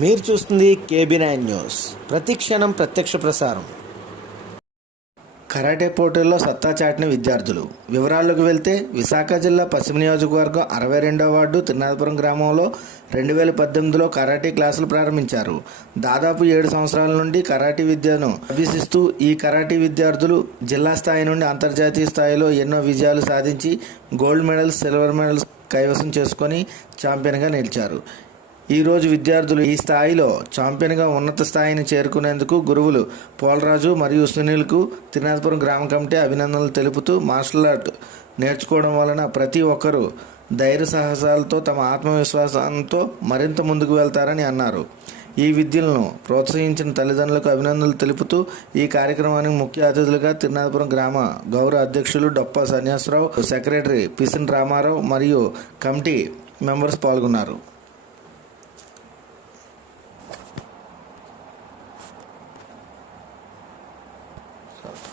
మీరు చూస్తుంది KB nine news ప్రతి క్షణం ప్రత్యక్ష ప్రసారం. కరాటే పోటీల్లో సత్తా చాటిన విద్యార్థులు. వివరాల్లోకి వెళ్తే విశాఖ జిల్లా పశ్చిమ నియోజకవర్గం అరవై రెండవ వార్డు తిరునాథపురం గ్రామంలో రెండు వేల పద్దెనిమిదిలో కరాటే క్లాసులు ప్రారంభించారు. దాదాపు ఏడు సంవత్సరాల నుండి కరాటే విద్యను అభ్యసిస్తూ ఈ కరాటే విద్యార్థులు జిల్లా స్థాయి నుండి అంతర్జాతీయ స్థాయిలో ఎన్నో విజయాలు సాధించి గోల్డ్ మెడల్స్ సిల్వర్ మెడల్స్ కైవసం చేసుకొని ఛాంపియన్గా నిలిచారు. ఈరోజు విద్యార్థులు ఈ స్థాయిలో ఛాంపియన్గా ఉన్నత స్థాయిని చేరుకునేందుకు గురువులు పోలరాజు మరియు సునీల్కు తిరునాథపురం గ్రామ కమిటీ అభినందనలు తెలుపుతూ మార్షల్ ఆర్ట్ నేర్చుకోవడం వలన ప్రతి ఒక్కరూ ధైర్య సాహసాలతో తమ ఆత్మవిశ్వాసంతో మరింత ముందుకు వెళ్తారని అన్నారు. ఈ విద్యలను ప్రోత్సహించిన తల్లిదండ్రులకు అభినందనలు తెలుపుతూ ఈ కార్యక్రమానికి ముఖ్య అతిథులుగా తిరునాథపురం గ్రామ గౌరవ అధ్యక్షులు డొప్ప సన్యాసరావు సెక్రటరీ పిసిన్ రామారావు మరియు కమిటీ మెంబర్స్ పాల్గొన్నారు. So.